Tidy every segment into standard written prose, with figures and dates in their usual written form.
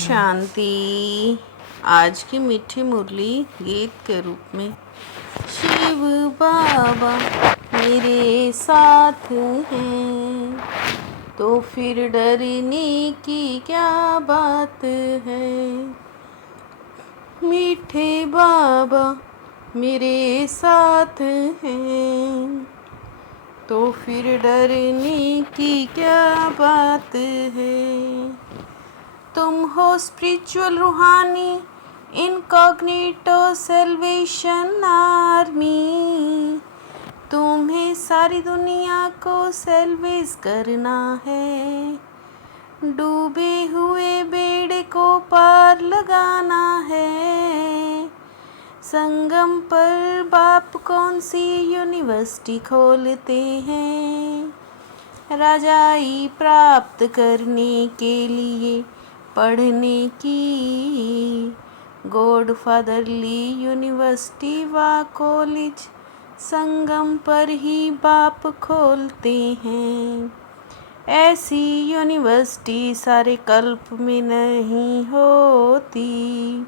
शांति। आज की मीठी मुरली गीत के रूप में। शिव बाबा मेरे साथ हैं तो फिर डरने की क्या बात है। मीठे बाबा मेरे साथ हैं तो फिर डरने की क्या बात है। तुम हो स्पिरिचुअल रूहानी इनकॉग्निटो सेल्वेशन आर्मी। तुम्हें सारी दुनिया को सेल्वेज करना है। डूबे हुए बेड़े को पार लगाना है। संगम पर बाप कौन सी यूनिवर्सिटी खोलते हैं। राजाई प्राप्त करने के लिए पढ़ने की गॉड फादरली यूनिवर्सिटी व कॉलेज संगम पर ही बाप खोलते हैं। ऐसी यूनिवर्सिटी सारे कल्प में नहीं होती।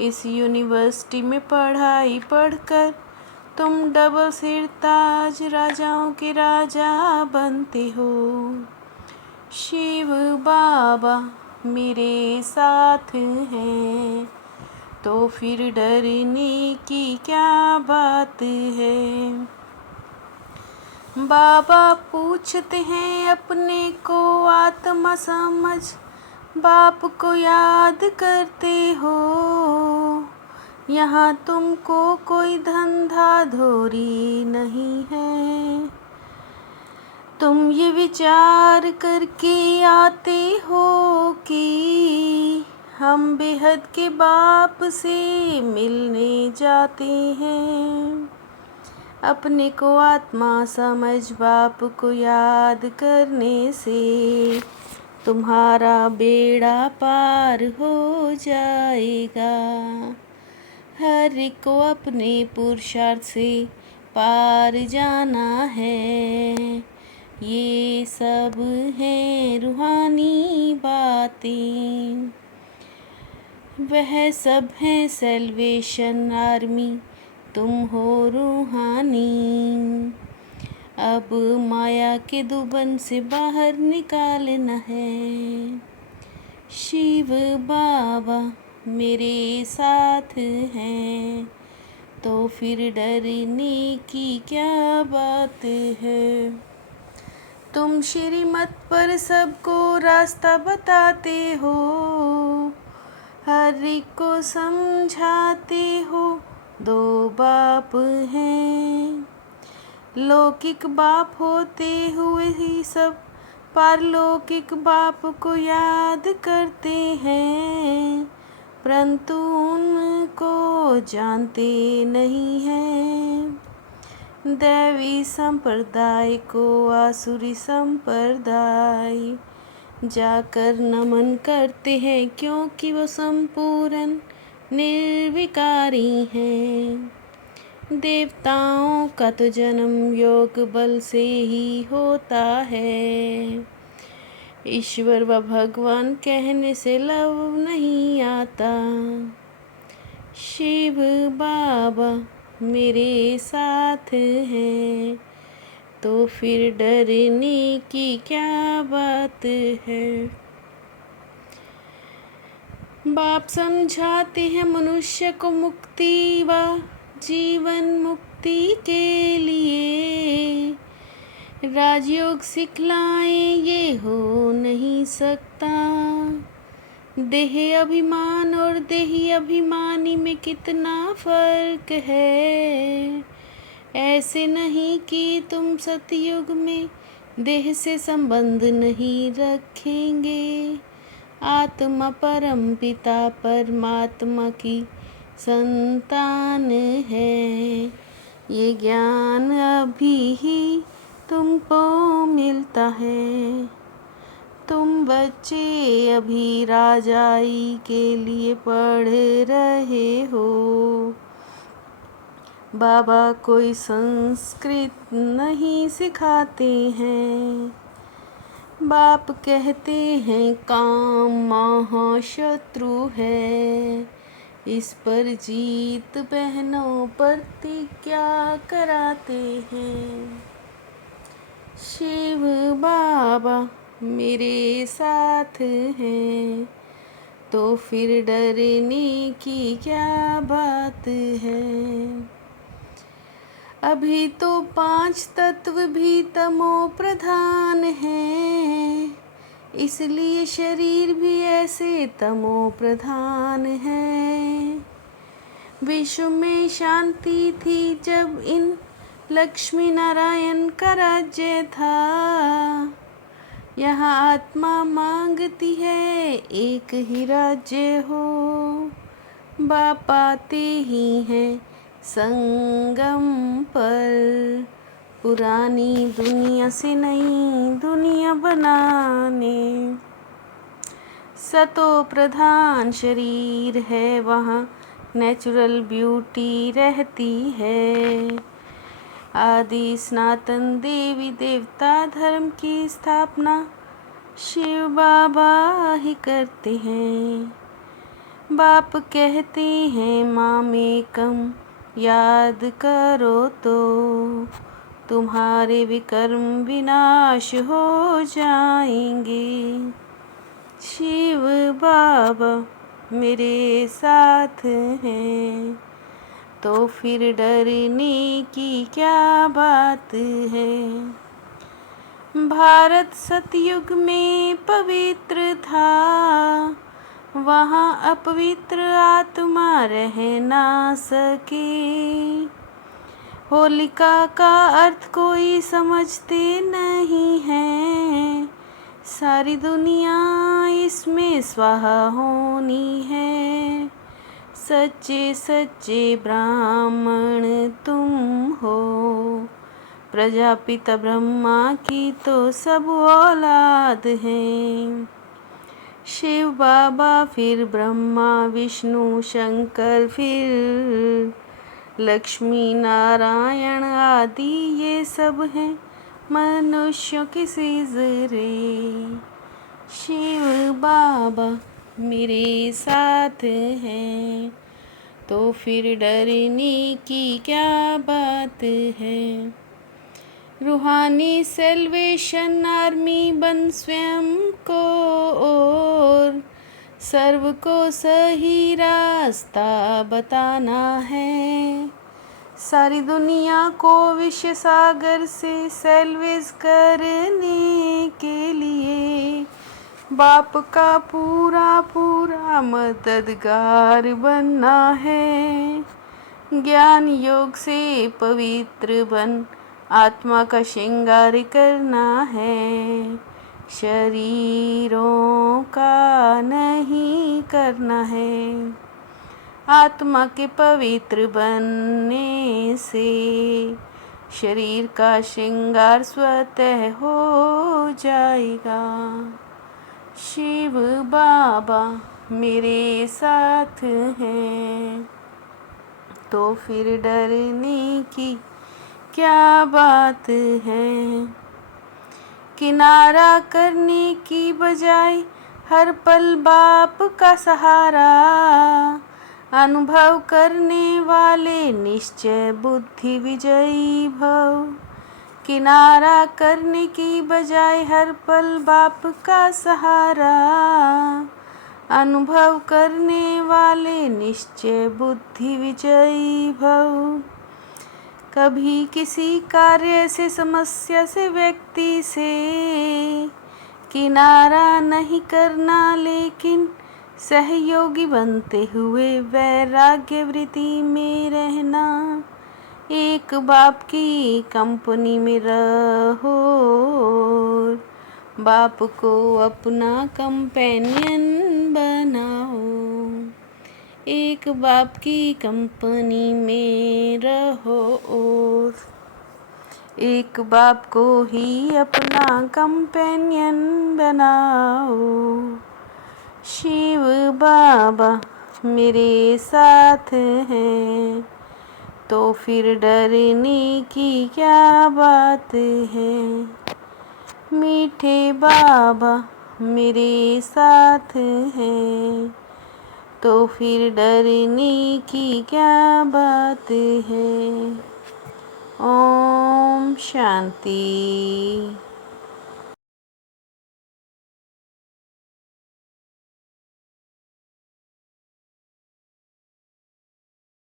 इस यूनिवर्सिटी में पढ़ाई पढ़कर तुम डबल सिर ताज राजाओं के राजा बनते हो। शिव बाबा मेरे साथ हैं तो फिर डरने की क्या बात है। बाबा पूछते हैं अपने को आत्मा समझ बाप को याद करते हो। यहाँ तुमको कोई धंधा धोरी नहीं है। तुम ये विचार करके आते हो कि हम बेहद के बाप से मिलने जाते हैं। अपने को आत्मा समझ बाप को याद करने से तुम्हारा बेड़ा पार हो जाएगा। हर एक को अपने पुरुषार्थ से पार जाना है। ये सब हैं रूहानी बातें। वह सब हैं सेल्वेशन आर्मी। तुम हो रूहानी। अब माया के दुबन से बाहर निकालना है। शिव बाबा मेरे साथ हैं तो फिर डरने की क्या बात है। तुम श्रीमत पर सबको रास्ता बताते हो। हर एक को समझाते हो। दो बाप हैं। लौकिक बाप होते हुए ही सब पारलौकिक बाप को याद करते हैं, परंतु उनको जानते नहीं हैं। दैवी संप्रदाय को आसुरी संप्रदाय जाकर नमन करते हैं, क्योंकि वो संपूर्ण निर्विकारी हैं। देवताओं का तो जन्म योग बल से ही होता है। ईश्वर व भगवान कहने से लव नहीं आता। शिव बाबा मेरे साथ हैं तो फिर डरने की क्या बात है। बाप समझाते हैं मनुष्य को मुक्ति व जीवन मुक्ति के लिए। राजयोग सिखलाएं ये हो नहीं सकता। देह अभिमान और देही अभिमानी में कितना फर्क है। ऐसे नहीं कि तुम सतयुग में देह से संबंध नहीं रखेंगे। आत्मा परम पिता परमात्मा की संतान है। ये ज्ञान अभी ही तुमको मिलता है। तुम बच्चे अभी राजाई के लिए पढ़ रहे हो। बाबा कोई संस्कृत नहीं सिखाते हैं। बाप कहते हैं काम महाशत्रु है, इस पर जीत बहनों प्रतिज्ञा कराते हैं। शिव बाबा मेरे साथ हैं, तो फिर डरने की क्या बात है। अभी तो 5 तत्व भी तमो प्रधान है, इसलिए शरीर भी ऐसे तमो प्रधान है। विश्व में शांति थी जब इन लक्ष्मी नारायण का राज्य था, यहाँ आत्मा मांगती है एक ही राज्य हो। बाप आते ही हैं संगम पर, पुरानी दुनिया से नई दुनिया बनाने। सतो प्रधान शरीर है, वहाँ नेचुरल ब्यूटी रहती है। आदि सनातन देवी देवता धर्म की स्थापना शिव बाबा ही करते हैं। बाप कहते हैं मामेकम याद करो तो तुम्हारे विकर्म विनाश हो जाएंगे। शिव बाबा मेरे साथ हैं, तो फिर डरने की क्या बात है। भारत सतयुग में पवित्र था, वहाँ अपवित्र आत्मा रह ना सके। होलिका का अर्थ कोई समझते नहीं है, सारी दुनिया इसमें स्वाहा होनी है। सच्चे सच्चे ब्राह्मण तुम हो, प्रजापिता ब्रह्मा की तो सब औलाद हैं। शिव बाबा फिर ब्रह्मा विष्णु शंकर फिर लक्ष्मी नारायण आदि ये सब हैं मनुष्यों के सिजरे। शिव बाबा मेरे साथ हैं, तो फिर डरने की क्या बात है। रूहानी सेल्वेशन आर्मी बन स्वयं को और सर्व को सही रास्ता बताना है। सारी दुनिया को विश्व सागर से सेल्वेज करने के लिए बाप का पूरा पूरा मददगार बनना है। ज्ञान योग से पवित्र बन आत्मा का श्रृंगार करना है, शरीरों का नहीं करना है। आत्मा के पवित्र बनने से शरीर का श्रृंगार स्वतः हो जाएगा। शिव बाबा मेरे साथ हैं, तो फिर डरने की क्या बात है। किनारा करने की बजाय हर पल बाप का सहारा, अनुभव करने वाले निश्चय बुद्धि विजयी भव। किनारा करने की बजाय हर पल बाप का सहारा, अनुभव करने वाले निश्चय बुद्धि विजयी भव। कभी किसी कार्य से समस्या से व्यक्ति से किनारा नहीं करना, लेकिन सहयोगी बनते हुए वैराग्य वृत्ति में रहना। एक बाप की कंपनी में रहो, बाप को अपना कंपेनियन बनाओ। एक बाप की कंपनी में रहो और एक बाप को ही अपना कंपेनियन बनाओ। शिव बाबा मेरे साथ हैं, तो फिर डरने की क्या बात है। मीठे बाबा मेरे साथ हैं, तो फिर डरने की क्या बात है। ओम शांति।